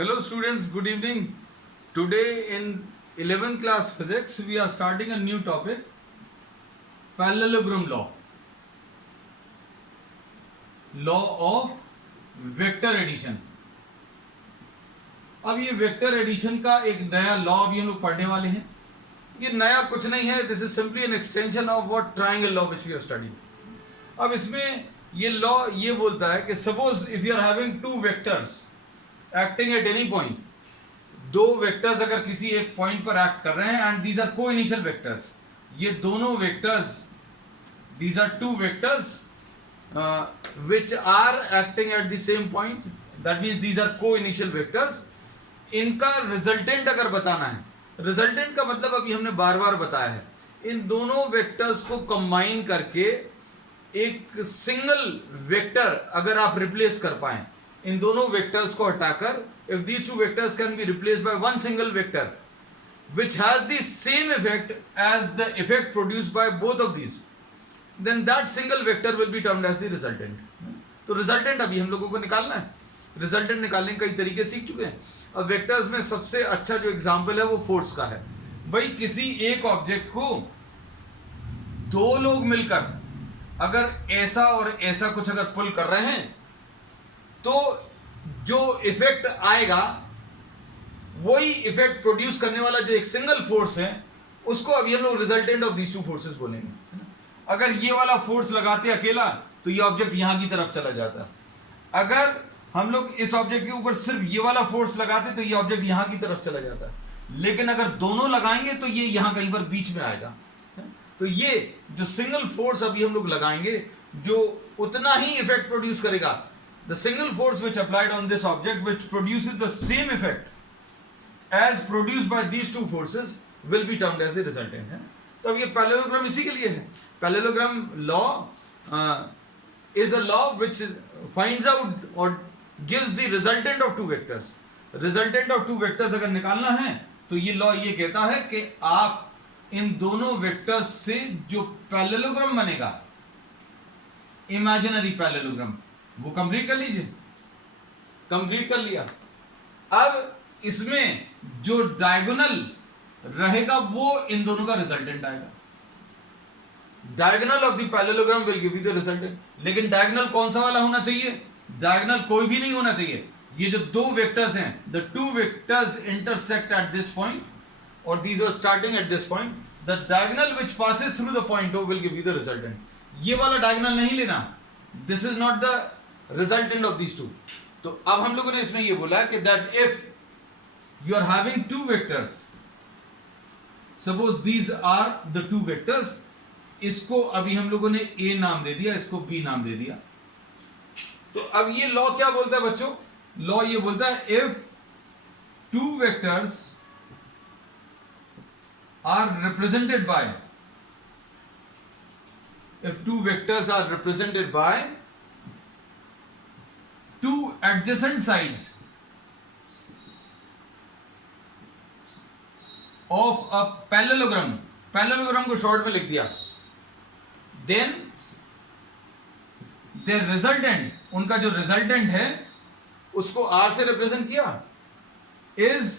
Hello students, good evening. Today in 11th class physics we are starting a new topic, parallelogram law. Law of vector addition. अब ये vector addition का एक नया law अभी हम लोग पढ़ने वाले हैं. ये नया कुछ नहीं है, this is simply an extension of what triangle law which we have studied. अब इसमें ये लॉ ये बोलता है कि suppose if you are having two vectors acting at any point, दो वेक्टर्स अगर किसी एक पॉइंट पर एक्ट कर रहे हैं and these are co-initial vectors, ये दोनों vectors, these are two vectors which are acting at the same point, that means these are co-initial vectors. इनका रिजल्टेंट अगर बताना है, रिजल्टेंट का मतलब अभी हमने बार बार बताया है, इन दोनों वेक्टर्स को कंबाइन करके एक सिंगल वेक्टर अगर आप रिप्लेस कर पाए, इन दोनों वेक्टर्स को हटाकर, if these two vectors can be replaced by one single vector which has the same effect as the effect produced by both of these, then that single vector will be termed as the resultant. तो resultant अभी हम लोगों को निकालना है. Resultant निकालने के कई तरीके सीख चुके हैं. अब वेक्टर्स में सबसे अच्छा जो एग्जांपल है वो फोर्स का है. भाई किसी एक ऑब्जेक्ट को दो लोग मिलकर अगर ऐसा और ऐसा कुछ अगर पुल कर रहे हैं तो जो इफेक्ट आएगा वही इफेक्ट प्रोड्यूस करने वाला जो एक सिंगल फोर्स है उसको अभी हम लोग resultant of these two forces बोलेंगे. अगर ये वाला फोर्स लगाते अकेला तो ये ऑब्जेक्ट यहां की तरफ चला जाता. अगर हम लोग इस ऑब्जेक्ट के ऊपर सिर्फ ये वाला फोर्स लगाते तो ये ऑब्जेक्ट यहां की तरफ चला जाता. लेकिन अगर दोनों लगाएंगे तो ये यहां कहीं पर बीच में आएगा. तो ये जो सिंगल फोर्स अभी हम लोग लगाएंगे जो उतना ही इफेक्ट प्रोड्यूस करेगा, the single force which applied on this object which produces the same effect as produced by these two forces will be termed as a resultant. तो अब ये पैरेललोग्राम इसी के लिए है. Parallelogram law is a law which finds out or gives the resultant of two vectors. Resultant of two vectors अगर निकालना है तो ये लॉ ये कहता है कि आप इन दोनों वेक्टर्स से जो पैरेललोग्राम बनेगा, इमेजिनरी पैरेललोग्राम, वो कंप्लीट कर लीजिए. कंप्लीट कर लिया. अब इसमें जो डायगोनल रहेगा वो इन दोनों का रिजल्टेंट आएगा. Diagonal of the parallelogram will give you the resultant. लेकिन डायगोनल कौन सा वाला होना चाहिए? डायगोनल कोई भी नहीं होना चाहिए. ये जो दो वेक्टर्स हैं, the two vectors intersect at this point और these are starting at this point, the diagonal which passes through the point O will give you the resultant. ये वाला डायगोनल नहीं लेना, this is not the resultant of these two. तो अब हम लोगों ने इसमें ये बोला कि that if you are having two vectors, suppose these are the two vectors, इसको अभी हम लोगों ने ए नाम दे दिया, इसको बी नाम दे दिया. तो अब ये लॉ क्या बोलता है बच्चों? लॉ ये बोलता है if two vectors are represented by, if two vectors are represented by two adjacent sides of a parallelogram, parallelogram को शॉर्ट में लिख दिया, then their resultant, उनका जो रिजल्टेंट है उसको R से रिप्रेजेंट किया, is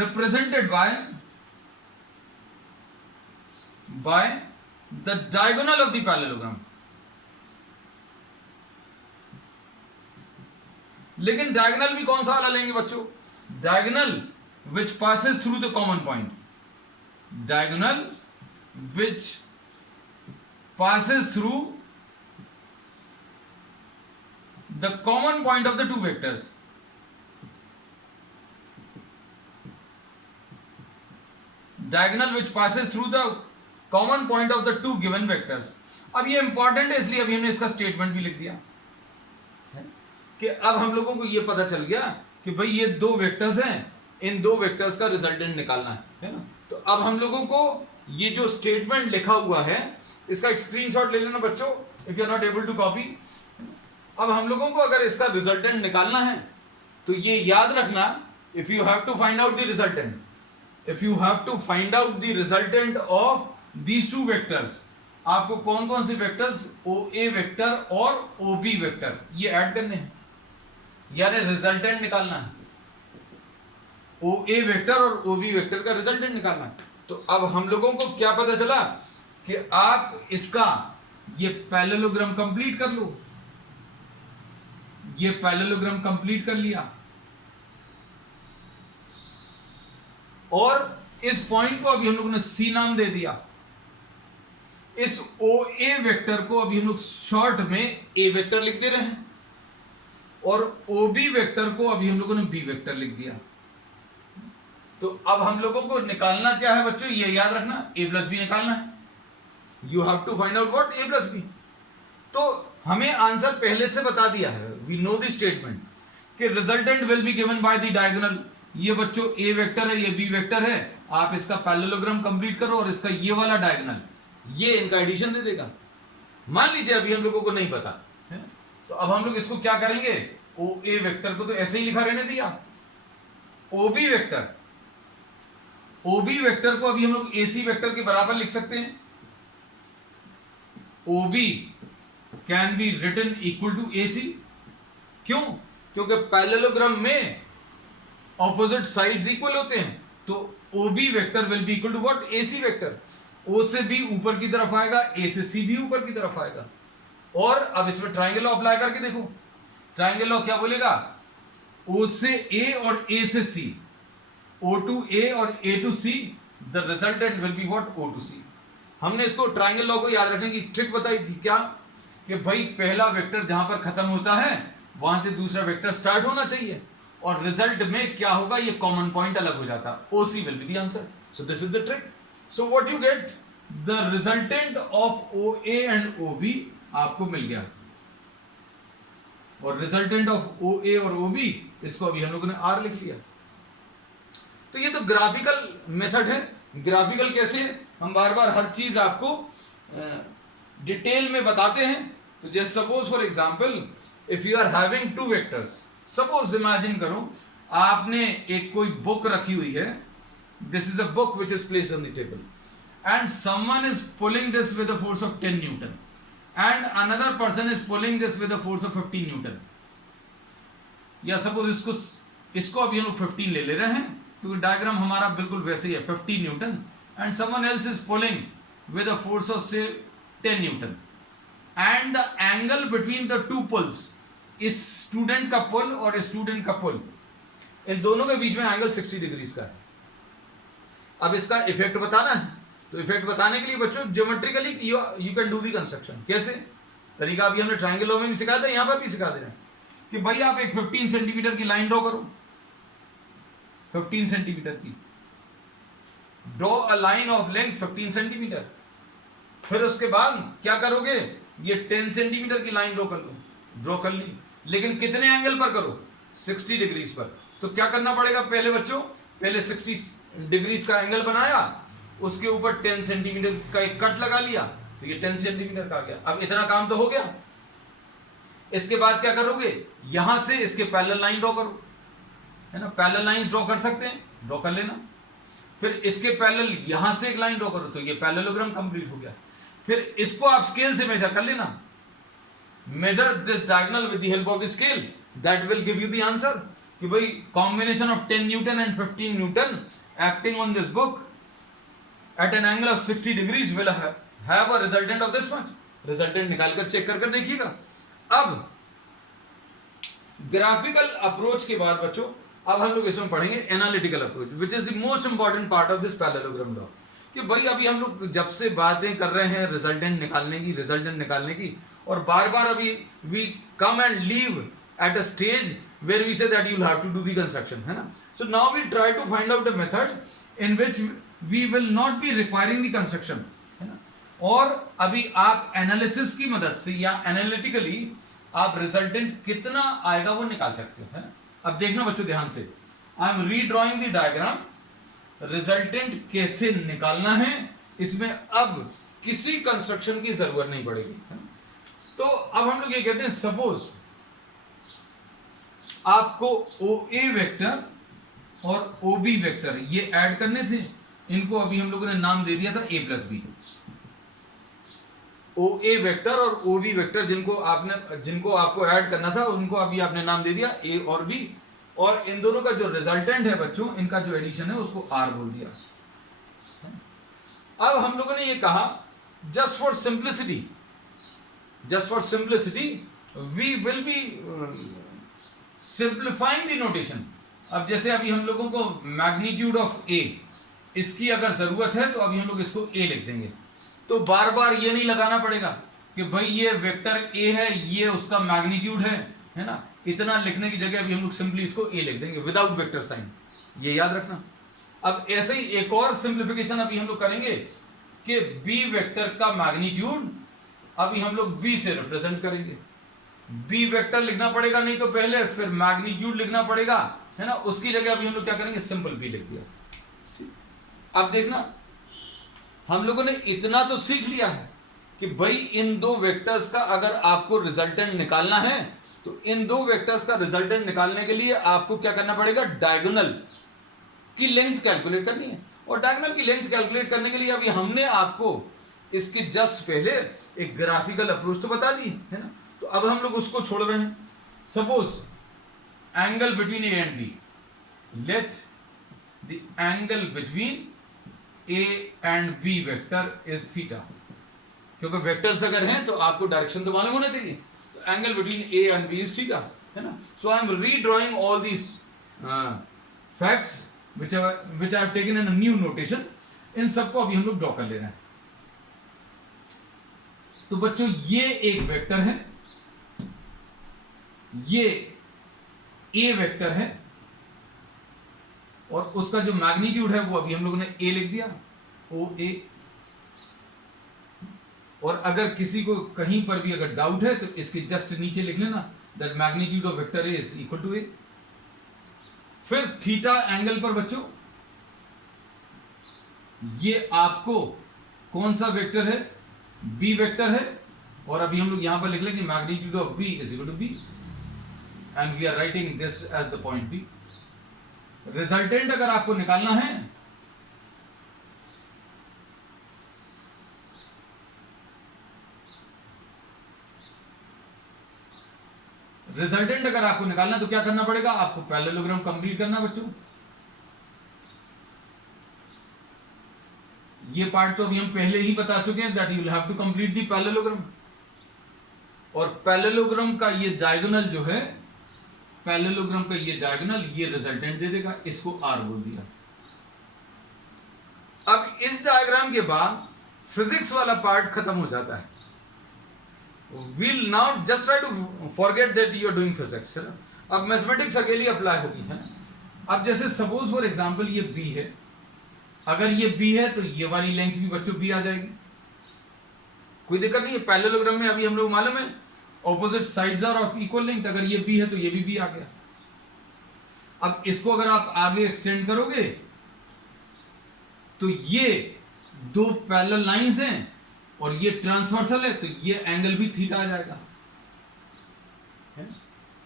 represented by the diagonal of the parallelogram. लेकिन डायगोनल भी कौन सा वाला लेंगे बच्चों? Diagonal which passes through the common point. Diagonal which passes through the common point of the two vectors. Diagonal which passes through the common point of the two given vectors. अब ये important है इसलिए अभी हमने इसका statement भी लिख दिया कि अब हम लोगों को ये पता चल गया कि भाई ये दो वेक्टर्स हैं, इन दो वेक्टर्स का रिजल्टेंट निकालना है ना. तो अब हम लोगों को ये जो स्टेटमेंट लिखा हुआ है इसका एक स्क्रीनशॉट ले लेना बच्चों, if you are not able to copy. अब हम लोगों को अगर इसका रिजल्टेंट निकालना है तो ये याद रखना, if you have to find out the resultant, if you have to find out the resultant of these two vectors, आपको कौन कौन से वेक्टर्स, ओ ए वेक्टर और ओ बी वेक्टर, ये ऐड करने हैं, यानी रिजल्टेंट निकालना है. ओ ए वेक्टर और ओ बी वेक्टर का रिजल्टेंट निकालना है। तो अब हम लोगों को क्या पता चला कि आप इसका ये पैरेललोग्राम कंप्लीट कर लो, ये पैरेललोग्राम कंप्लीट कर लिया और इस पॉइंट को अभी हम लोगों ने सी नाम दे दिया। इस ओ ए वेक्टर को अभी हम लोग शॉर्ट में ए वेक्टर लिख दे रहे हैं और ओ बी वेक्टर को अभी हम लोगों ने बी वेक्टर लिख दिया। तो अब हम लोगों को निकालना क्या है बच्चों, ये याद रखना, a प्लस बी निकालना है। You have to find out what a plus B. तो हमें आंसर पहले से बता दिया है, वी नो द स्टेटमेंट कि resultant will be given by the diagonal. ये बच्चों a वेक्टर है, ये b वेक्टर है, आप इसका पैरेललोग्राम कंप्लीट करो और इसका ये वाला डायगोनल ये इनका एडिशन दे देगा। मान लीजिए अभी हम लोगों को नहीं पता है, तो अब हम लोग इसको क्या करेंगे, ओ ए वेक्टर को तो ऐसे ही लिखा रहने दिया, ओ बी वेक्टर को अभी हम लोग ए सी वेक्टर के बराबर लिख सकते हैं। O B can be written equal to A C. क्यों? क्योंकि पैरेललोग्राम में ऑपोजिट साइड्स इक्वल होते हैं, तो O B vector will be equal to what, A C vector. O से बी ऊपर की तरफ आएगा, ए से सी भी ऊपर की तरफ आएगा। और अब इसमें ट्राइंगल लॉ अप्लाई करके देखो, ट्राइंगल लॉ क्या बोलेगा, ओ से ए और ए से सी, ओ टू ए और A to C, the resultant will be what, O to C. हमने इसको ट्राइंगल लॉ को याद रखने की ट्रिक बताई थी, क्या कि भाई पहला वेक्टर जहां पर खत्म होता है वहां से दूसरा वेक्टर स्टार्ट होना चाहिए और रिजल्ट में क्या होगा, ये कॉमन पॉइंट अलग हो जाता, O C will be the answer. So this is the trick. So what you get, the resultant of O A and O B आपको मिल गया और रिजल्टेंट ऑफ ओ ए और ओ बी इसको अभी हम लोगों ने आर लिख लिया। तो ये तो ग्राफिकल मेथड है। ग्राफिकल कैसे है, हम बार बार हर चीज आपको डिटेल में बताते हैं। तो जैसे suppose for example if you are having two vectors, suppose imagine करो आपने एक कोई बुक रखी हुई है, this is a book which is placed on the table and someone is pulling this with a force of 10 newton and another person is pulling this with a force of 15 newton. या suppose इसको अभी हम लोग 15 ले रहे हैं क्योंकि diagram हमारा बिल्कुल वैसे ही है, 15 newton and someone else is pulling with a force of say 10 newton and the angle between the two pulls, इस स्टूडेंट का पुल और स्टूडेंट का पुल, इन दोनों के बीच में एंगल 60 डिग्रीज का है। अब इसका इफेक्ट बताना है, तो इफेक्ट बताने के लिए बच्चों geometrically you can do the construction. कैसे? तरीका अभी हमने ट्रायंगल लॉ में भी सिखाया था, यहां पर भी सिखा दे रहे हैं कि भाई आप एक 15 सेंटीमीटर की लाइन ड्रॉ करो, 15 सेंटीमीटर की, draw a line of length 15 centimetre. फिर उसके बाद क्या करोगे, ये 10 सेंटीमीटर की लाइन ड्रॉ कर ली, लेकिन कितने एंगल पर करो, 60 डिग्रीज पर। तो क्या करना पड़ेगा पहले बच्चों, पहले 60 डिग्रीज का एंगल बनाया, उसके ऊपर 10 सेंटीमीटर का एक कट लगा लिया, तो ये 10 सेंटीमीटर का आ गया। अब इतना काम तो हो गया। इसके बाद क्या करोगे, यहां से इसके पैरेलल लाइन ड्रॉ करो, है ना, पैरेलल लाइंस ड्रॉ कर सकते हैं, ड्रॉ कर लेना। फिर इसके पैरेलल यहां से एक लाइन ड्रॉ करो, तो ये पैरेललोग्राम कंप्लीट हो गया। फिर इसको आप स्केल से मेजर कर लेना, measure this diagonal with the help of the scale, that will give you the answer कि भाई combination of 10 newton and 15 Newton acting on this book at an angle of 60 degrees will have a resultant of this much। Resultant निकालकर check कर देखिएगा। अब graphical approach के बाद बच्चों अब हम लोग इसमें पढ़ेंगे analytical approach, which is the most important part of this parallelogram law. कि भाई अभी हम लोग जब से बातें कर रहे हैं रिजल्टेंट निकालने की, और बार बार अभी we come and leave at a stage where we say that you will have to do the construction, है ना। So now we try to find out a method in which we will not be requiring the construction, है ना। और अभी आप analysis की मदद से या एनालिटिकली आप रिजल्टेंट कितना आएगा वो निकाल सकते हो, है ना। अब देखना बच्चों ध्यान से, आई am redrawing the diagram, resultant कैसे निकालना है, इसमें अब किसी कंस्ट्रक्शन की जरूरत नहीं पड़ेगी, है ना। तो अब हम लोग ये कहते हैं, सपोज आपको ओ ए वेक्टर और ओ बी वेक्टर ये ऐड करने थे, इनको अभी हम लोगों ने नाम दे दिया था a plus B. O A vector और ओ बी वेक्टर जिनको आपको ऐड करना था, उनको अभी आपने नाम दे दिया a और b। और इन दोनों का जो रिजल्टेंट है बच्चों, इनका जो एडिशन है उसको आर बोल दिया। अब हम लोगों ने ये कहा just for simplicity we will be simplifying the notation. अब जैसे अभी हम लोगों को मैग्नीट्यूड ऑफ ए, इसकी अगर जरूरत है तो अभी हम लोग इसको ए लिख देंगे। तो बार बार ये नहीं लगाना पड़ेगा कि भाई ये वेक्टर ए है, ये उसका मैग्नीट्यूड है ना। इतना लिखने की जगह अभी हम लोग सिंपली इसको ए लिख देंगे विदाउट वेक्टर साइन, ये याद रखना। अब ऐसे ही एक और सिंप्लीफिकेशन अभी हम लोग करेंगे कि बी वेक्टर का मैग्नीट्यूड अभी हम लोग बी से रिप्रेजेंट करेंगे। बी वेक्टर लिखना पड़ेगा नहीं तो पहले, फिर मैग्नीट्यूड लिखना पड़ेगा, है ना। उसकी जगह अभी हम लोग क्या करेंगे, सिंपल बी लिख दिया। अब देखना, हम लोगों ने इतना तो सीख लिया है कि भाई इन दो वेक्टर्स का अगर आपको रिजल्टेंट निकालना है तो इन दो वेक्टर्स का रिजल्टेंट निकालने के लिए आपको क्या करना पड़ेगा, डायगोनल की लेंथ कैलकुलेट करनी है। और डायगोनल की लेंथ कैलकुलेट करने के लिए अभी हमने आपको इसके जस्ट पहले एक ग्राफिकल अप्रोच तो बता दी है ना। तो अब हम लोग उसको छोड़ रहे हैं। Suppose angle between A and B, let the angle between A and B vector is theta. क्योंकि वेक्टर्स अगर हैं तो आपको डायरेक्शन तो मालूम होना चाहिए। तो angle between A and B is theta, है ना। So I am redrawing all these facts which I have taken in a new notation। इन सबको अभी हम लोग ड्रॉ कर ले रहे हैं। तो बच्चों ये एक वेक्टर है, ये ए वेक्टर है, और उसका जो मैग्नीट्यूड है वो अभी हम लोगों ने ए लिख दिया, ओ ए। और अगर किसी को कहीं पर भी अगर डाउट है तो इसके जस्ट नीचे लिख लेना that magnitude of vector A is equal to A. फिर थीटा एंगल पर बच्चों ये आपको कौन सा वेक्टर है, बी वेक्टर है। और अभी हम लोग यहां पर लिख लेंगे magnitude of B is equal to B, and we are writing this as the point B. Resultant अगर आपको निकालना है तो क्या करना पड़ेगा, आपको पैरेललोग्राम कंप्लीट करना बच्चों। ये पार्ट तो अभी हम पहले ही बता चुके हैं that you will have to complete the parallelogram. और पैरेललोग्राम का ये डायगोनल जो है, पैरेललोग्राम का ये डायगोनल ये रिजल्टेंट दे देगा, इसको आर बोल दिया। अब इस डायग्राम के बाद फिजिक्स वाला पार्ट खत्म हो जाता है। We'll now just try to forget that you are doing physics, है ना। अब मैथमेटिक्स अकेली अप्लाई होगी, है ना। अब जैसे सपोज फॉर एग्जांपल ये b है, अगर ये b है तो ये वाली लेंथ भी बच्चों b आ जाएगी, कोई दिक्कत नहीं है। पैरेललोग्राम में अभी हम लोग मालूम है opposite sides are of equal length, अगर ये b है तो ये भी b आ गया। अब इसको अगर आप आगे एक्सटेंड करोगे तो ये दो पैरेलल लाइंस हैं और ये ट्रांसवर्सल है, तो ये एंगल भी थीटा आ जाएगा।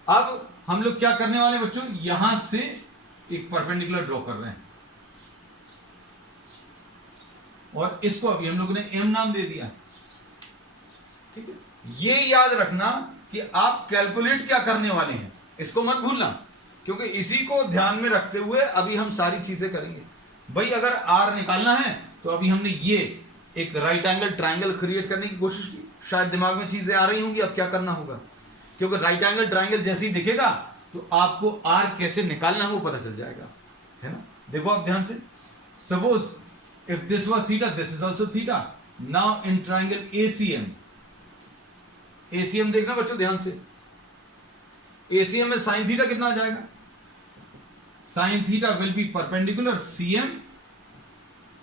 अब हम लोग क्या करने वाले बच्चों, यहां से एक परपेंडिकुलर ड्रॉ कर रहे हैं और इसको अभी हम लोगों ने एम नाम दे दिया, ठीक है। ये याद रखना कि आप कैलकुलेट क्या करने वाले हैं, इसको मत भूलना, क्योंकि इसी को ध्यान में रखते हुए अभी हम सारी चीजें करेंगे। भाई अगर आर निकालना है तो अभी हमने ये एक राइट एंगल ट्राइंगल क्रिएट करने की कोशिश की, शायद दिमाग में चीजें आ रही होंगी अब क्या करना होगा, क्योंकि राइट एंगल ट्राइंगल जैसे ही दिखेगा तो आपको आर कैसे निकालना है वो पता चल जाएगा, है ना। देखो आप ध्यान से, suppose if this was theta, this is also theta. Now in triangle ACM, ACM देखना बच्चों ध्यान से, एसीएम में साइन थीटा कितना आ जाएगा, sine theta will B perpendicular CM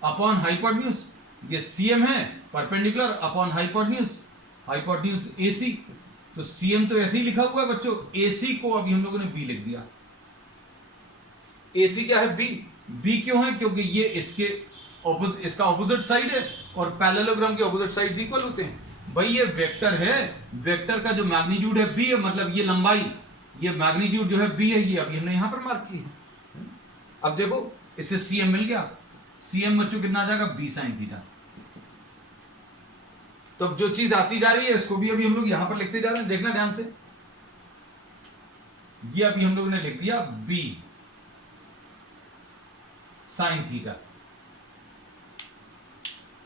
upon hypotenuse. ये सीएम है perpendicular upon hypotenuse, hypotenuse AC. तो सीएम तो ऐसे ही लिखा हुआ है बच्चों, एसी को अभी हम लोगों ने बी लिख दिया। एसी क्या है, बी। बी क्यों है, क्योंकि ये इसका ऑपोजिट साइड है और पैरेललोग्राम के ऑपोजिट साइड्स इक्वल होते हैं। भाई ये वेक्टर है, वेक्टर का जो मैग्नीट्यूड है बी है, मतलब ये लंबाई, ये मैग्नीट्यूड जो है बी है, ये अभी हमने यहां पर मार्क की है। अब देखो इससे सीएम मिल गया, सीएम बच्चों कितना आ जाएगा, बी साइन थीटा। तो जो चीज आती जा रही है इसको भी अभी हम लोग यहां पर लिखते जा रहे हैं, देखना ध्यान से। ये अभी हम लोगों ने लिख दिया b साइन थीटा।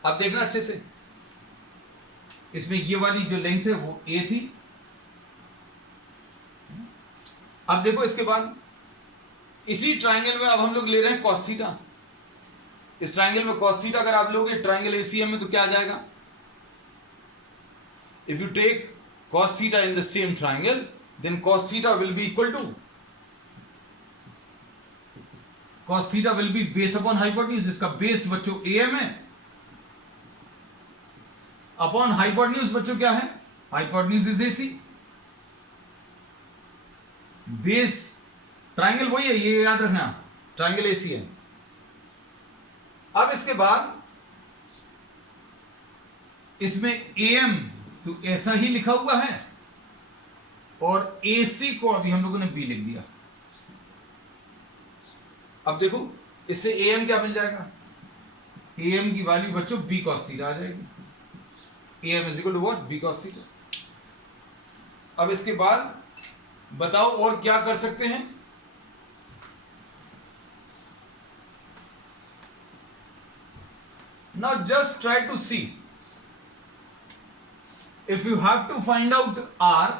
अब देखना अच्छे से, इसमें ये वाली जो लेंथ है वो a थी। अब देखो इसके बाद इसी ट्राइंगल में अब हम लोग ले रहे हैं cos थीटा। इस ट्राइंगल में cos थीटा अगर आप लोगे ट्राइंगल ACM में तो क्या आ जाएगा? If you take cos theta in the same triangle, then cos theta will be equal to cos theta will be base upon hypotenuse। इसका बेस बच्चों AM है, अपॉन हाइपोटेन्यूज बच्चों क्या है? Hypotenuse is AC। Base triangle वही है, ये याद रखना, ट्राइंगल AC है। अब इसके बाद इसमें AM तो ऐसा ही लिखा हुआ है और AC को अभी हम लोगों ने B लिख दिया। अब देखो इससे AM क्या मिल जाएगा? AM की वैल्यू बच्चों B cos थीटा आ जाएगी। AM is equal to what? B cos theta. अब इसके बाद बताओ और क्या कर सकते हैं? Now just try to see. If you have to find out R,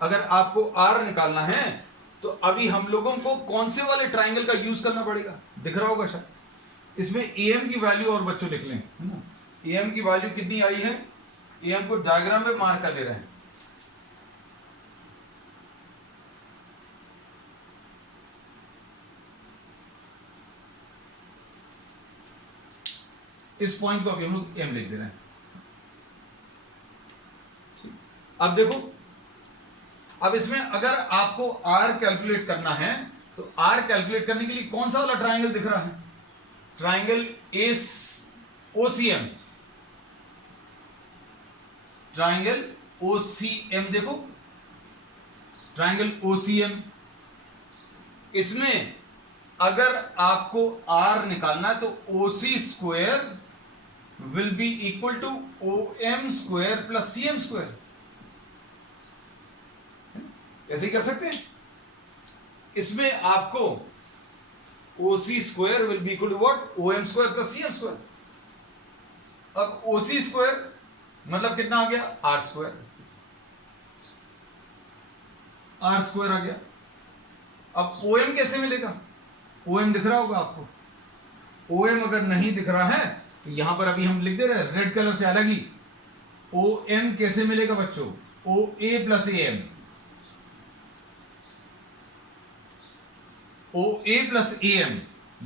अगर आपको R निकालना है तो अभी हम लोगों को कौन से वाले ट्राइंगल का यूज करना पड़ेगा? दिख रहा होगा शायद। इसमें AM की वैल्यू और बच्चों लिख लें, है ना? AM की वैल्यू कितनी आई है? AM को डायग्राम में मार्क कर ले रहे हैं। इस पॉइंट को अभी हम लोग M लिख दे रहे हैं। अब देखो, अब इसमें अगर आपको R कैलकुलेट करना है तो R कैलकुलेट करने के लिए कौन सा वाला ट्राइंगल दिख रहा है? Triangle OCM। ट्राइंगल OCM देखो, ट्राइंगल OCM, इसमें अगर आपको R निकालना है तो OC square will be equal to OM square plus CM square. ऐसे ही कर सकते हैं। इसमें आपको OC square will be equal to what? OM square plus CM square. अब OC स्क्वायर मतलब कितना आ गया? R square. R स्क्वायर आ गया। अब OM कैसे मिलेगा? OM दिख रहा होगा आपको। OM अगर नहीं दिख रहा है तो यहां पर अभी हम लिख दे रहे हैं रेड कलर से अलग ही। OM कैसे मिलेगा बच्चों? OA plus AM। OA plus AM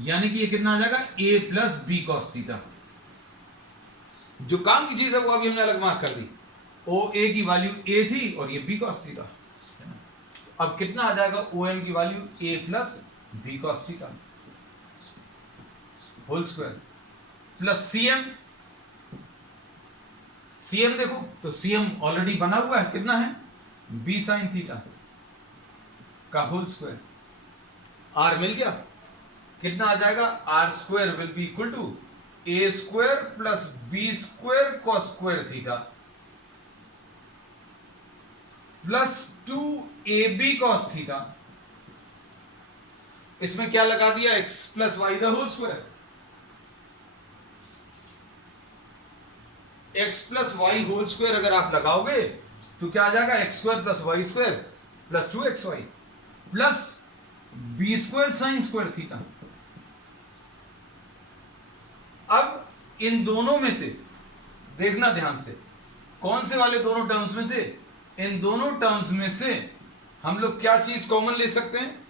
यानी कि ये कितना आ जाएगा? A plus B cos theta. जो काम की चीज है वो अभी हमने अलग मार्क कर दी। OA की वैल्यू A थी और ये B cos थीटा। अब कितना आ जाएगा? OM की value A plus B cos theta whole square plus CM देखो तो CM ऑलरेडी बना हुआ है, कितना है? B sin थीटा का होल स्क्वायर। R मिल गया, कितना आ जाएगा? R square will be equal to A square plus B square cos square theta plus 2AB cos theta. इसमें क्या लगा दिया? X plus Y the whole square. X plus Y whole square अगर आप लगाओगे तो क्या आ जाएगा? X square plus Y square plus 2xy plus B square sine square theta. अब इन दोनों में से देखना ध्यान से, कौन से वाले दोनों टर्म्स में से? इन दोनों टर्म्स में से हम लोग क्या चीज कॉमन ले सकते हैं?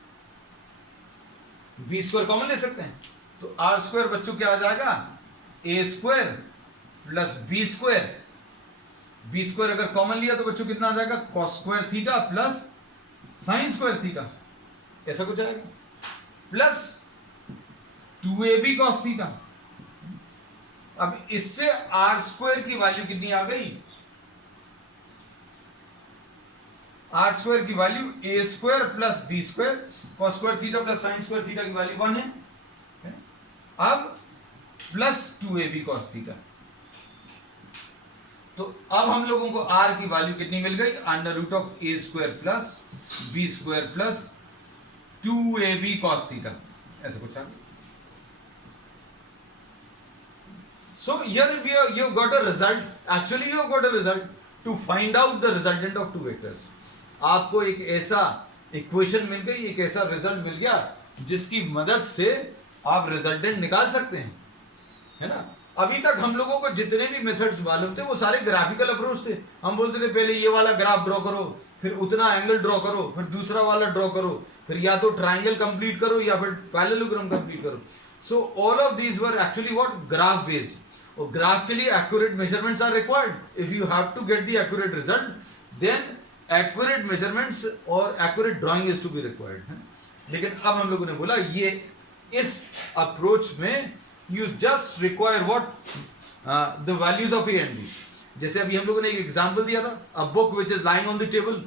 B स्क्वायर कॉमन ले सकते हैं। तो R स्क्वायर बच्चों क्या आ जाएगा? A square plus B square. B square अगर कॉमन लिया तो बच्चों कितना आ जाएगा? cos square theta plus sign square theta, ऐसा कुछ आएगा, प्लस 2AB cos थीटा। अब इससे R स्क्वायर की वैल्यू कितनी आ गई? R स्क्वायर की value A square plus B square cos square theta plus sign square theta की वैल्यू 1 है। अब प्लस 2AB cos थीटा। तो अब हम लोगों को R की वैल्यू कितनी मिल गई? Under root of A square plus B square plus 2ab cos theta, ऐसे कुछ आ गया। So here you got a result. Actually you got a result to find out the resultant of two vectors. आपको एक ऐसा equation मिल गई, एक ऐसा result मिल गया जिसकी मदद से आप रिजल्टेंट निकाल सकते हैं, है ना। अभी तक हम लोगों को जितने भी मेथड्स मालूम थे वो सारे ग्राफिकल अप्रोच थे। हम बोलते थे पहले ये वाला ग्राफ ड्रॉ करो, फिर उतना एंगल ड्रॉ करो, फिर दूसरा वाला ड्रॉ करो, फिर या तो ट्राइंगल कंप्लीट करो या फिर पैरेललोग्राम कंप्लीट करो। So all of these were actually what, graph based. और ग्राफ के लिए accurate measurements are required. If you have to get the accurate result then accurate measurements और accurate drawing is to be required है। लेकिन अब हम लोगों ने बोला ये इस अप्रोच में you just require what, the values of A and B. जैसे अभी हम लोगों ने एक एग्जांपल दिया था, a book which is lying on the table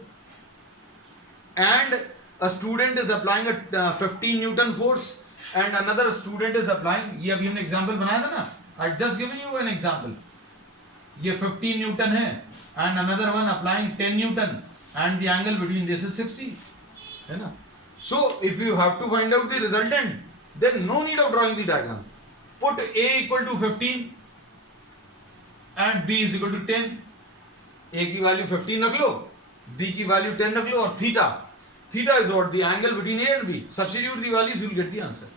and a student is applying a 15 newton force and another student is applying, ये अभी हमने एग्जांपल बनाया था ना, I just given you an example. ये 15 न्यूटन है and another one applying 10 newton and the angle between this is 60, है ना। So if you have to find out the resultant then no need of drawing the diagram. Put a equal to 15 and b is equal to 10. a की value 15 रख लो, b की value 10 रख लो और theta is what, the angle between a and b. Substitute the values, you will get the answer.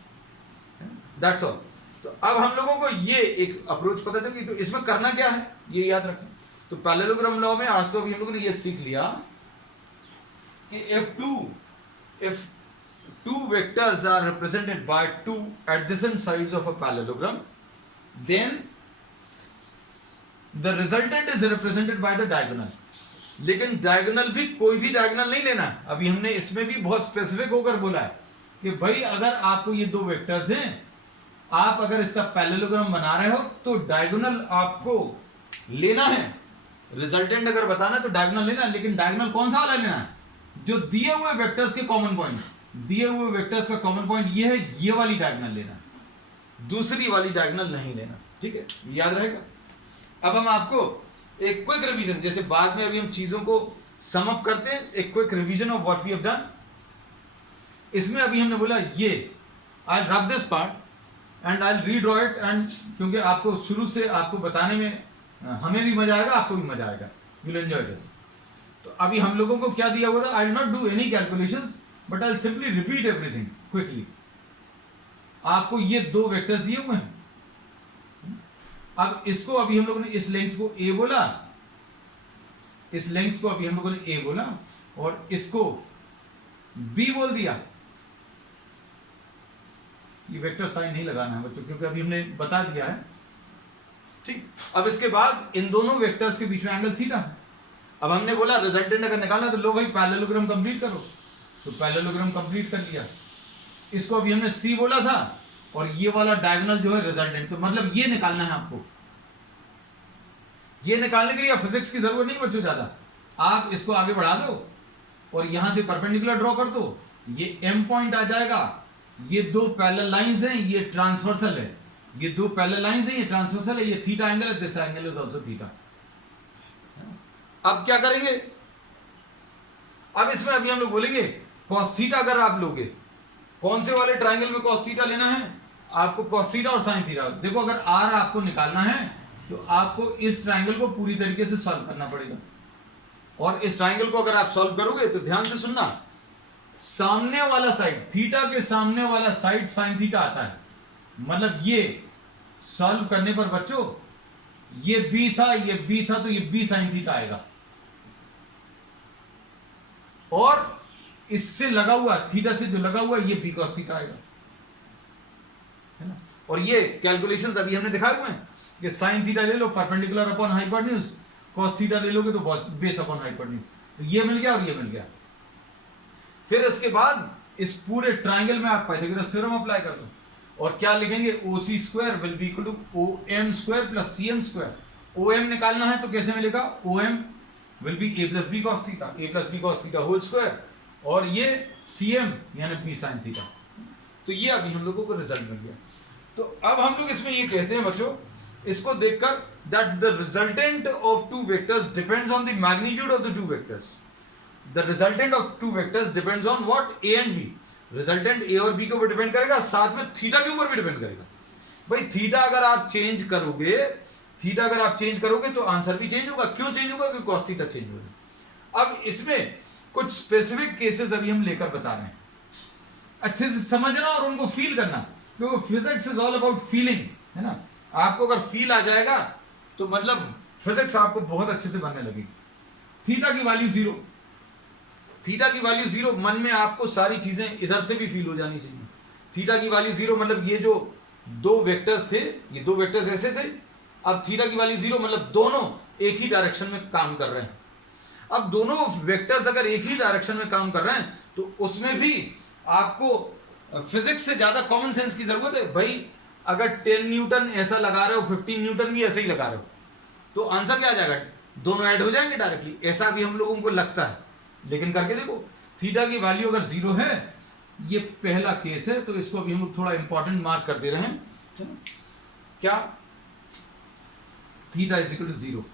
That's all. तो अब हम लोगों को ये एक अप्रोच पता चल गई। तो इसमें करना क्या है ये याद रखें। तो पैरेललोग्राम लॉ में आज तो अभी हम लोगों ने ये सीख लिया कि if two vectors are represented by two adjacent sides of a parallelogram, then the resultant is represented by the diagonal. लेकिन डायगोनल भी कोई भी डायगोनल नहीं लेना। अभी हमने इसमें भी बहुत स्पेसिफिक होकर बोला है कि भाई अगर आपको ये दो वेक्टर्स हैं, आप अगर इसका पैरेललोग्राम बना रहे हो तो डायगोनल आपको लेना है। रिजल्टेंट अगर बताना है तो डायगोनल लेना है, लेकिन डायगोनल कौन सा वाला लेना है, जो दिए हुए वेक्टर्स के कॉमन पॉइंट, दिए हुए वेक्टर्स का कॉमन पॉइंट ये है, ये वाली डायगोनल लेना, दूसरी वाली डायगोनल नहीं लेना। ठीक है, याद रहेगा। अब हम आपको एक क्विक रिवीजन, जैसे बाद में अभी हम चीजों को सम अप करते हैं, एक quick revision of what we have done. इसमें अभी हमने बोला ये I rub this part and I redraw it, and क्योंकि आपको शुरू से आपको बताने में हमें भी मजा आएगा, आपको भी मजा आएगा, यू विल एंजॉय दिस। तो अभी हम लोगों को क्या दिया हुआ था, I will not do any calculations but I will simply repeat everything quickly. आपको ये दो वेक्टर्स दिए हुए हैं। अब इसको अभी हम लोगों ने इस लेंथ को a बोला, इस लेंथ को अभी हम लोगों ने a बोला और इसको b बोल दिया। ये वेक्टर साइन नहीं लगाना है बच्चों, क्योंकि अभी हमने बता दिया है। ठीक, अब इसके बाद इन दोनों वेक्टर्स के बीच में एंगल थीटा है। अब हमने बोला रिजल्टेंट अगर निकालना तो लो भाई पैरेललोग्राम कंप्लीट करो, तो पैरेललोग्राम कंप्लीट कर लिया। इसको अभी हमने c बोला था और ये वाला डायगोनल जो है रिजल्टेंट, तो मतलब ये निकालना है आपको। ये निकालने के लिए फिजिक्स की जरूरत नहीं बच्चों ज्यादा, आप इसको आगे बढ़ा दो और यहां से परपेंडिकुलर ड्रॉ कर दो, ये m पॉइंट आ जाएगा। ये दो पैरेलल लाइंस हैं, ये ट्रांसवर्सल है, ये दो पैरेलल लाइंस हैं, ये ट्रांसवर्सल है, ये थीटा एंगल है, this angle is also theta. अब क्या करेंगे, अब इसमें अभी हम लोग बोलेंगे cos थीटा अगर आप लोगे, कौन से वाले ट्राइंगल में cos थीटा लेना है आपको, cos थीटा और sin थीटा। देखो अगर r आपको निकालना है तो आपको इस ट्राइंगल को पूरी तरीके से सॉल्व करना पड़ेगा, और इस ट्राइंगल को अगर आप सॉल्व करोगे तो ध्यान से सुनना, सामने वाला साइड, थीटा के सामने वाला साइड sin थीटा आता है। मतलब ये सॉल्व करने पर बच्चों ये b था, ये b था, तो ये b sin थीटा आएगा, और इससे लगा हुआ, थीटा से जो लगा हुआ ये b cos थीटा आएगा, है ना। और ये कैलकुलेशंस अभी हमने दिखाए हुए हैं कि sin थीटा ले लो perpendicular upon hypotenuse, cos theta ले लोगे तो बेस अपॉन हाइपोटेन्यूज, तो ये मिल गया और ये मिल गया। फिर इसके बाद इस पूरे ट्राइंगल में आप पाइथागोरस थ्योरम अप्लाई कर दो और क्या लिखेंगे, OC square will be equal to OM square plus CM square. OM निकालना है तो कैसे मिलेगा, OM will be A plus B cos theta, A plus B cos theta whole square, और ये CM यानी B sin थीटा। तो ये अभी हम लोगों को रिजल्ट मिल गया। तो अब हम लोग इसमें ये कहते हैं बच्चों, इसको देखकर that the resultant of two vectors depends on the magnitude of the two vectors. The resultant of two vectors depends on what, A and B. Resultant A और बी के ऊपर डिपेंड करेगा, साथ में थीटा के ऊपर भी डिपेंड करेगा। भाई थीटा अगर आप चेंज करोगे तो आंसर भी चेंज होगा। क्यों चेंज होगा? क्योंकि कॉस थीटा चेंज होगा। अब इसमें कुछ स्पेसिफिक केसेस अभी हम लेकर बता रहे हैं, अच्छे से समझना और उनको फील करना, क्योंकि physics is all about feeling, है ना। आपको अगर फील आ जाएगा तो मतलब फिजिक्स आपको बहुत अच्छे से बनने लगेगी। थीटा की वैल्यू जीरो, मन में आपको सारी चीजें इधर से भी फील हो जानी चाहिए। थीटा की वैल्यू जीरो मतलब ये जो दो वेक्टर्स थे, ये दो वेक्टर्स ऐसे थे, अब थीटा की वैल्यू जीरो मतलब दोनों एक ही डायरेक्शन में काम कर रहे हैं। अब दोनों वेक्टर्स अगर एक ही डायरेक्शन में काम कर रहे हैं तो उसमें भी आपको फिजिक्स से ज्यादा कॉमन सेंस की जरूरत है। भाई अगर 10 न्यूटन ऐसा लगा रहे हो, 15 न्यूटन भी ऐसे ही लगा रहे हो, तो आंसर क्या आ जाएगा? दोनों ऐड हो जाएंगे डायरेक्टली। ऐसा भी हम लोगों को लगता है, लेकिन करके देखो। थीटा की वैल्यू अगर जीरो है, ये पहला केस है, तो इसको अभी हम लोग थोड़ा इंपॉर्टेंट मार्क कर दे रहे हैं। क्या? Theta is equal to zero.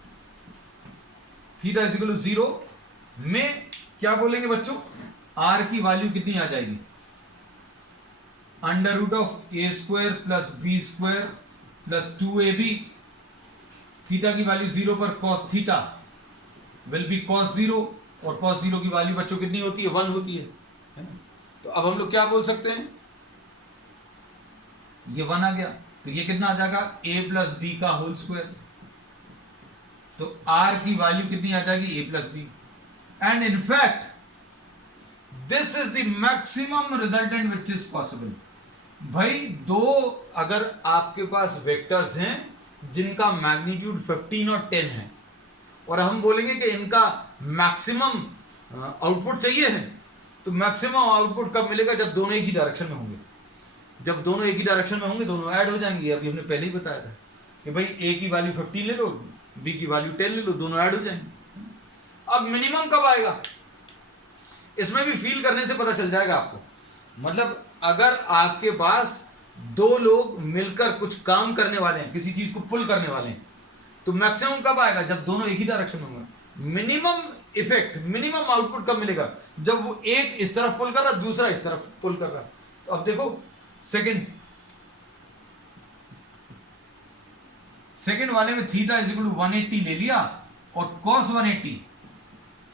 Theta is equal to zero में क्या बोलेंगे बच्चों? आर की वैल्यू कितनी आ जाएगी? Under root of A square plus B square plus 2ab। Theta की वैल्यू जीरो पर cos theta will be cos zero, और कॉस जीरो की वैल्यू बच्चों कितनी होती है? 1 होती है ना? तो अब हम लोग क्या बोल सकते हैं? ये 1 आ गया, तो ये कितना आ जाएगा? a प्लस बी का होल स्क्वायर। तो r की वैल्यू कितनी आ जाएगी? a plus B. And in fact this is the maximum resultant which is possible. भाई दो अगर आपके पास वेक्टर्स हैं जिनका मैग्नीट्यूड 15 और 10 है, और हम बोलेंगे कि इनका मैक्सिमम आउटपुट चाहिए है, तो मैक्सिमम आउटपुट कब मिलेगा? जब दोनों एक ही डायरेक्शन में होंगे। जब दोनों एक ही डायरेक्शन में होंगे, दोनों ऐड हो जाएंगे। अभी हमने पहले ही बताया था कि भाई a की वैल्यू 15 ले लो, b की वैल्यू 10 ले लो, दोनों ऐड हो जाएंगे। अब मिनिमम कब आएगा? इसमें भी फील करने से पता चल जाएगा आपको। मतलब अगर आपके पास दो लोग मिलकर कुछ काम करने वाले हैं, किसी चीज को पुल करने वाले हैं, तो मैक्सिमम कब आएगा? जब दोनों एक ही डायरेक्शन में होंगे। मिनिमम इफेक्ट, मिनिमम आउटपुट कब मिलेगा? जब वो एक इस तरफ पुल कर रहा, दूसरा इस तरफ पुल कर रहा। तो अब देखो सेकंड वाले में थीटा इज इक्वल टू 180 ले लिया, और cos 180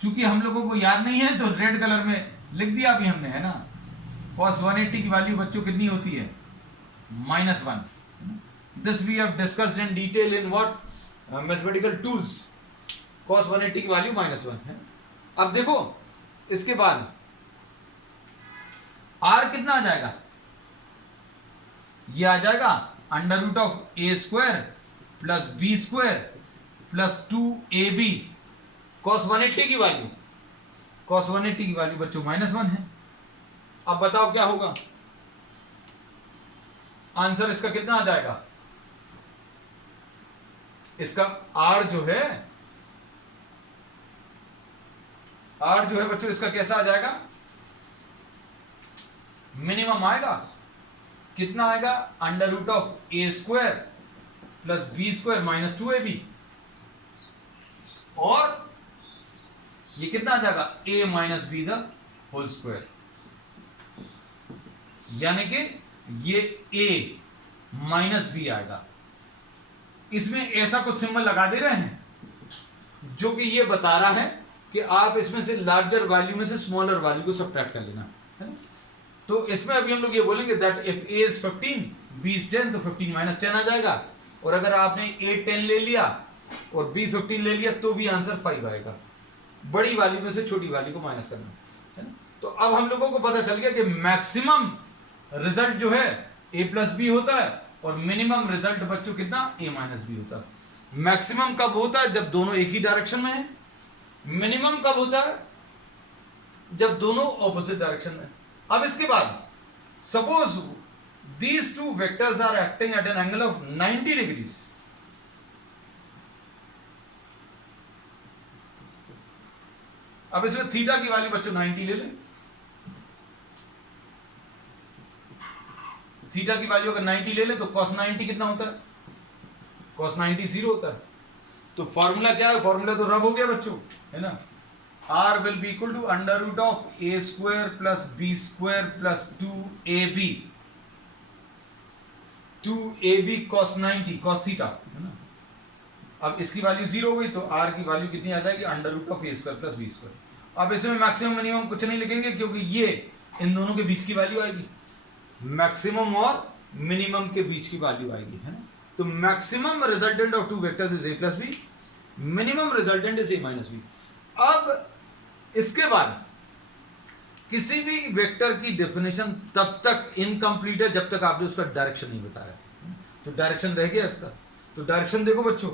चूंकि हम लोगों को याद नहीं है तो रेड कलर में लिख दिया अभी हमने, है ना। cos 180 की वैल्यू बच्चों कितनी होती है? -1। This we have discussed in detail in what mathematical tools. cos 180 की वैल्यू -1 है। अब देखो इसके बाद r कितना आ जाएगा? ये आ जाएगा under root of A square plus B square plus 2ab। cos 180 की वैल्यू बच्चों -1 है। अब बताओ क्या होगा? आंसर इसका कितना आ जाएगा? इसका r जो है बच्चों, इसका कैसा आ जाएगा? मिनिमम आएगा। कितना आएगा? Under root of A square plus B square minus 2ab, और ये कितना आ जाएगा? a minus B the whole square. यानी कि ये a माइनस बी आएगा। इसमें ऐसा कुछ सिंबल लगा दे रहे हैं जो कि ये बता रहा है कि आप इसमें से लार्जर वैल्यू में से स्मॉलर वैल्यू को सब्ट्रैक्ट कर लेना, है ना। तो इसमें अभी हम लोग ये बोलेंगे that if a is 15 b is 10, तो 15 माइनस 10 आ जाएगा। और अगर आपने a 10 ले लिया और b 15 ले लिया तो भी आंसर 5 आएगा। बड़ी वैल्यू में से छोटी वैल्यू को माइनस करना, है ना। तो अब हम लोगों को पता चल गया कि मैक्सिमम रिजल्ट जो है a प्लस बी होता है, और मिनिमम रिजल्ट बच्चों कितना? a माइनस बी होता है। मैक्सिमम कब होता है? जब दोनों एक ही डायरेक्शन में है। मिनिमम कब होता है? जब दोनों ऑपोजिट डायरेक्शन में। अब इसके बाद suppose these two vectors are acting at an angle of 90 degrees. अब इसमें थीटा की वैल्यू बच्चों 90 ले लें। थीटा की वैल्यू अगर 90 ले लें तो cos 90 कितना होता है? cos 90 0 होता है। तो फॉर्मूला क्या है? फॉर्मूला तो रब हो गया बच्चों, है ना। r will be equal to under root of a square plus b square plus 2ab 2ab cos 90 cos theta है ना। अब इसकी वैल्यू 0 हो गई तो r की वैल्यू कितनी आ जाएगी, under root of A square plus B square. अब इसमें मैक्सिमम मिनिमम कुछ नहीं लिखेंगे क्योंकि ये इन दोनों के बीच की वैल्यू आएगी, मैक्सिमम और मिनिमम के बीच की वैल्यू आएगी, है ना। तो maximum resultant of two vectors is A plus B, minimum resultant is A minus B. अब इसके बाद किसी भी वेक्टर की डेफिनेशन तब तक इनकम्प्लीट है जब तक आपने उसका डायरेक्शन नहीं बताया। तो डायरेक्शन रह गया इसका, तो डायरेक्शन देखो बच्चों,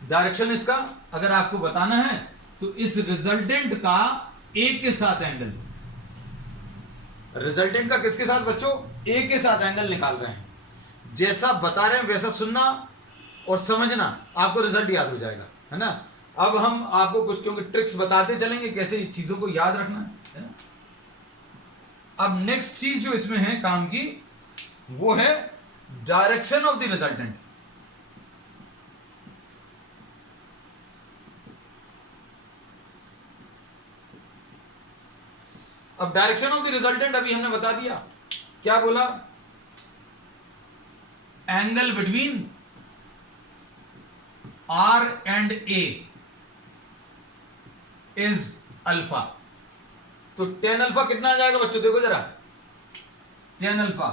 डायरेक्शन इसका अगर आपको बताना है तो इस रिजल्टेंट का ए के साथ एंगल, रिजल्टेंट का किसके साथ बच्चों, ए के साथ एंगल निकाल रहे हैं। जैसा बता रहे हैं वैसा सुनना और समझना, आपको रिजल्ट याद हो जाएगा, है ना। अब हम आपको कुछ क्योंकि ट्रिक्स बताते चलेंगे कैसे चीजों को याद रखना है ना। अब नेक्स्ट चीज जो इसमें है काम की वो है डायरेक्शन ऑफ द रिजल्टेंट। अब डायरेक्शन ऑफ द रिजल्टेंट अभी हमने बता दिया, क्या बोला, angle between R and A is alpha. तो टेन अल्फा कितना आ जाएगा बच्चों, देखो जरा, टेन अल्फा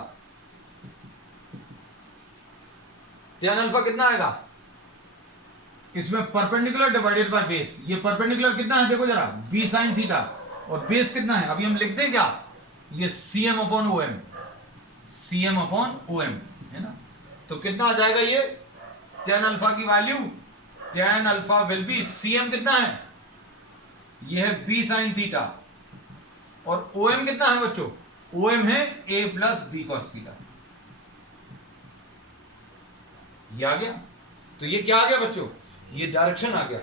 कितना आएगा, इसमें परपेंडिकुलर डिवाइडेड बाय बेस, ये परपेंडिकुलर कितना है देखो जरा, बी साइन थीटा, और बेस कितना है, अभी हम लिखते हैं क्या, ये cm upon O M, cm upon O M, है ना। तो कितना आ जाएगा ये टेन अल्फा की value, tan alpha will be, cm कितना है, ये है b साइन थीटा, और ओ एम कितना है बच्चों, ओ एम है a plus B cos theta. ये आ गया, तो ये क्या आ गया बच्चों, ये डायरेक्शन आ गया।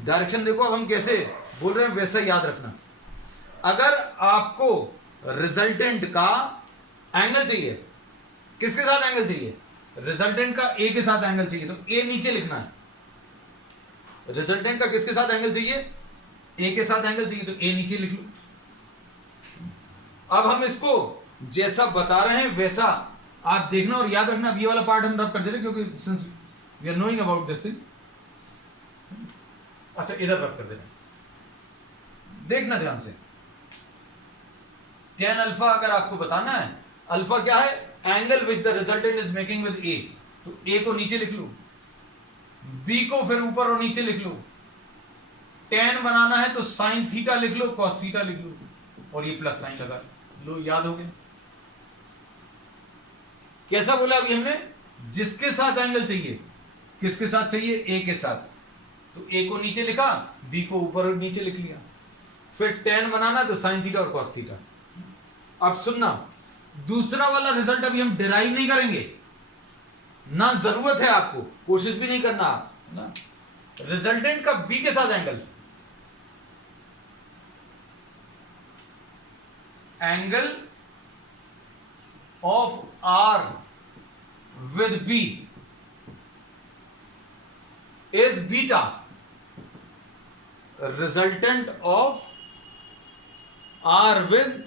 डायरेक्शन देखो अब हम कैसे बोल रहे हैं वैसा याद रखना। अगर आपको रिजल्टेंट का एंगल चाहिए, किसके साथ एंगल चाहिए, रिजल्टेंट का ए के साथ एंगल चाहिए, तो ए नीचे लिखना है। रिजल्टेंट का किसके साथ एंगल चाहिए, ए के साथ एंगल चाहिए, तो ए नीचे लिख लो। अब हम इसको जैसा बता रहे हैं वैसा आप देखना और याद रखना। अब ये वाला पार्ट हम रब कर दे रहे क्योंकि since we are knowing about this thing. अच्छा इधर रब कर देना, देखना ध्यान से। टेन अल्फा अगर आपको बताना है, अल्फा क्या है, angle which the resultant is making with A, तो ए को नीचे लिख लो, बी को फिर ऊपर और नीचे लिख लो। टेन बनाना है तो साइन थीटा लिख लो, कॉस थीटा लिख लो, और ये प्लस साइन लगा लो, याद हो गया। कैसा बोला अभी हमने, जिसके साथ एंगल चाहिए, किसके साथ चाहिए, ए के साथ, तो ए को नीचे लिखा, बी को ऊपर और नीचे लिख लिया। फिर टेन बनाना तो साइन थीटा और कॉस थीटा। अब सुनना, दूसरा वाला रिजल्ट अभी हम डिराइव नहीं करेंगे ना, जरूरत है आपको, कोशिश भी नहीं करना ना। रिजल्टेंट का बी के साथ angle, angle of R with B is beta, resultant of R with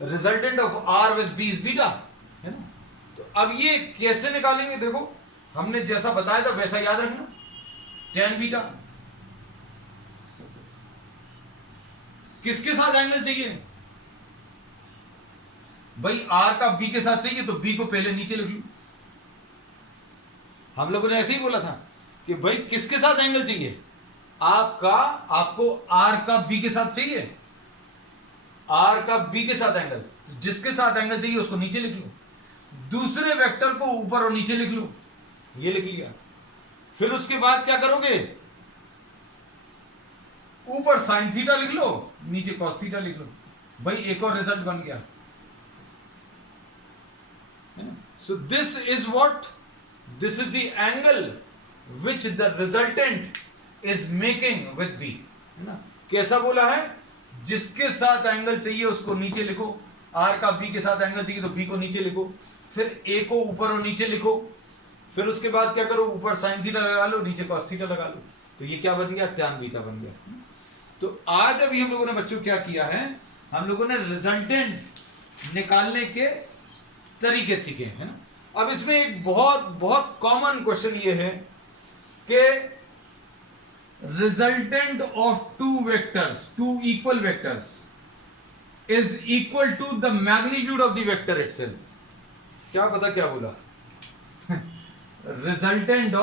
resultant of R with B is beta, है ना। तो अब ये कैसे निकालेंगे, देखो हमने जैसा बताया था वैसा याद रखना। टेन बीटा किसके साथ एंगल चाहिए भाई, आर का बी के साथ चाहिए, तो बी को पहले नीचे लिख लो। हम लोगों ने ऐसे ही बोला था कि भाई किसके साथ एंगल चाहिए, आपको आर का बी के साथ चाहिए, आर का बी के साथ एंगल, तो जिसके साथ एंगल चाहिए उसको नीचे लिख लो। दूसरे वेक्टर को ऊपर और नीचे लिख लो, ये लिख लिया। फिर उसके बाद क्या करोगे, ऊपर साइन थीटा लिख लो, नीचे कॉस थीटा लिख लो, भाई एक और रिजल्ट बन गया। So this is what, this is the angle which the resultant is making with B, है ना। कैसा बोला है, जिसके साथ एंगल चाहिए उसको नीचे लिखो, आर का बी के साथ एंगल चाहिए तो बी को नीचे लिखो, फिर ए को ऊपर और नीचे लिखो, फिर उसके बाद क्या करो, ऊपर साइन थीटा लगा लो, नीचे कॉस थीटा लगा लो, तो ये क्या बन गया, टैन बीटा बन गया। तो आज अभी हम लोगों ने बच्चों क्या किया है, हम लोगों ने रिजल्टेंट निकालने के तरीके सीखे, है ना। अब इसमें एक बहुत बहुत कॉमन क्वेश्चन ये है कि resultant of two vectors, two equal vectors is equal to the magnitude of the vector itself. क्या पता क्या बोला, resultant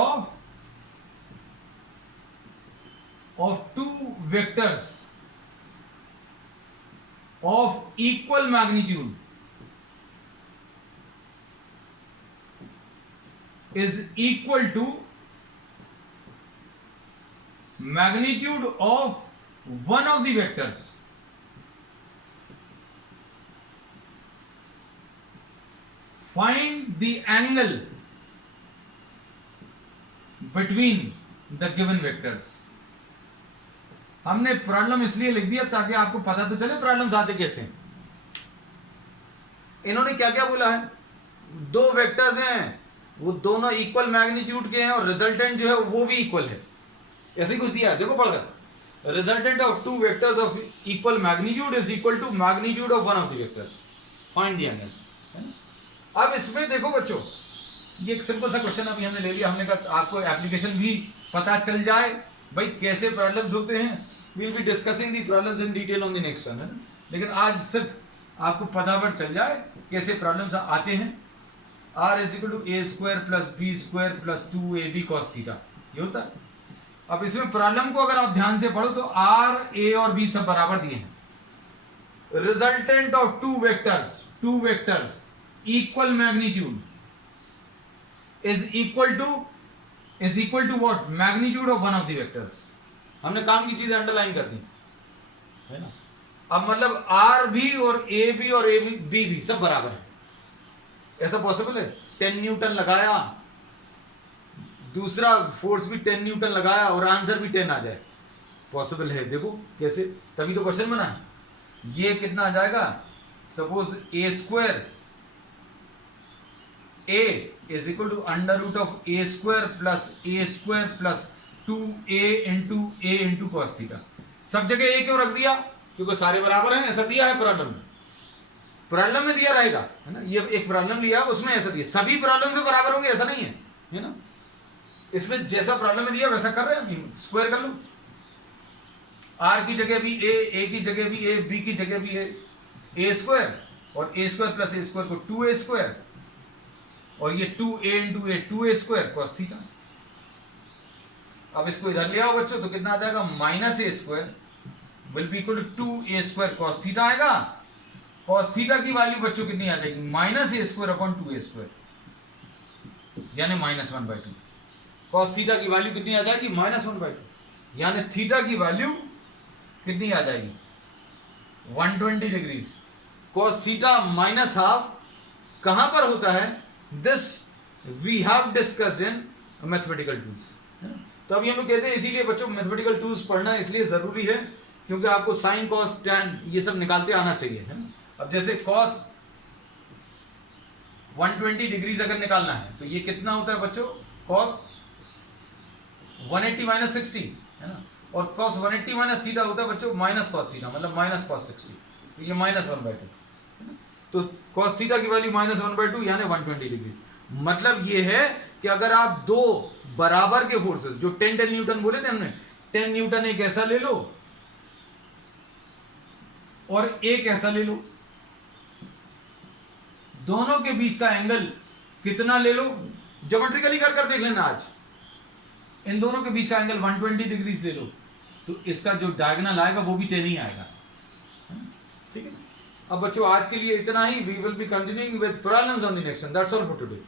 of two vectors of equal magnitude is equal to magnitude of one of the vectors find the angle between the given vectors। हमने problem इसलिए लिख दिया ताकि आपको पता तो चले प्रॉब्लम्स आते कैसे। इन्होंने क्या क्या बोला है, दो वेक्टर्स हैं, वो दोनों इक्वल मैग्नीट्यूड के हैं और रिजल्टेंट जो है वो भी इक्वल है, ऐसे ही कुछ दिया है। देखो पढ़कर, resultant of two vectors of equal magnitude is equal to magnitude of one of the vectors, find the angle. अब इसमें देखो बच्चों, ये एक सिंपल सा क्वेश्चन अभी हमने ले लिया, हमने कहा आपको एप्लीकेशन भी पता चल जाए भाई कैसे प्रॉब्लम्स होते हैं। We'll be discussing the problems in detail on the next one, है ना, लेकिन आज सिर्फ आपको पता चल जाए कैसे प्रॉब्लम्स आते हैं। r is equal to A square plus B square plus 2ab cos theta, ये होता है। अब इसमें प्रॉब्लम को अगर आप ध्यान से पढ़ो तो r, a और b सब बराबर दिए हैं। Resultant of two vectors equal magnitude is equal to what, magnitude of one of the vectors. हमने काम की चीजें अंडरलाइन कर दी, है ना। अब मतलब आर भी और ए भी और ए बी भी सब बराबर है, ऐसा पॉसिबल है? 10 न्यूटन लगाया, दूसरा फोर्स भी 10 न्यूटन लगाया और आंसर भी 10 आ जाए, पॉसिबल है? देखो कैसे, तभी तो क्वेश्चन बना है। ये कितना आ जाएगा, suppose A square A is equal to under root of A square plus 2a into cos theta. सब जगह ए क्यों रख दिया, क्योंकि सारे बराबर हैं, ऐसा दिया है प्रॉब्लम में दिया रहेगा, है ना। ये एक प्रॉब्लम लिया उसमें ऐसा दिया, सभी प्रॉब्लम से बराबर होंगे ऐसा नहीं है ना। इसमें जैसा प्रॉब्लम में दिया वैसा कर रहे हैं, स्क्वायर कर लो। आर की जगह भी ए की जगह भी ए, बी की जगह भी ए स्क्वायर, और ए स्क्वायर प्लस ए स्क्वायर को 2a स्क्वायर, और ये 2a इंटू ए 2a स्क्वायर कॉस थीटा। अब इसको इधर ले आओ बच्चों, तो कितना आ जाएगा, minus A square will be equal to 2a square cos theta आएगा। कॉस थीटा की वैल्यू बच्चों कितनी आ जाएगी, minus A square upon 2a square, यानी -1/2। कॉस थीटा की वैल्यू कितनी आ जाएगी, -1/2, यानी थीटा की वैल्यू कितनी आ जाएगी, 120 डिग्रीज। कॉस थीटा -हाफ कहां पर होता है, this we have discussed in mathematical tools, है ना। तो अभी हम लोग कहते हैं, इसीलिए बच्चों मैथमेटिकल टूल्स पढ़ना इसलिए जरूरी है क्योंकि आपको साइन कॉस टैन ये सब निकालते आना चाहिए, है ना। अब जैसे कॉस 120 डिग्रीज अगर निकालना है तो ये कितना होता है बच्चों, कॉस 180 माइनस 60, है ना। और कॉस 180 माइनस थीटा होता है बच्चों माइनस कॉस थीटा, मतलब माइनस कॉस 60, तो ये -1/2, है ना। तो कॉस थीटा की वैल्यू -1/2 यानी 120 डिग्री। मतलब ये है कि अगर आप दो बराबर के फोर्सेस, जो 10 न्यूटन बोले थे हमने, 10 न्यूटन एक ऐसा ले लो और एक ऐसा ले लो, दोनों के बीच का एंगल कितना ले लो, ज्योमेट्रिकली कर देख लेना। आज इन दोनों के बीच का एंगल 120 डिग्रीज ले लो, तो इसका जो डायगोनल आएगा वो भी 10 ही आएगा, ठीक है। अब बच्चों आज के लिए इतना ही। We will be continuing with problems on the next one. That's all for today.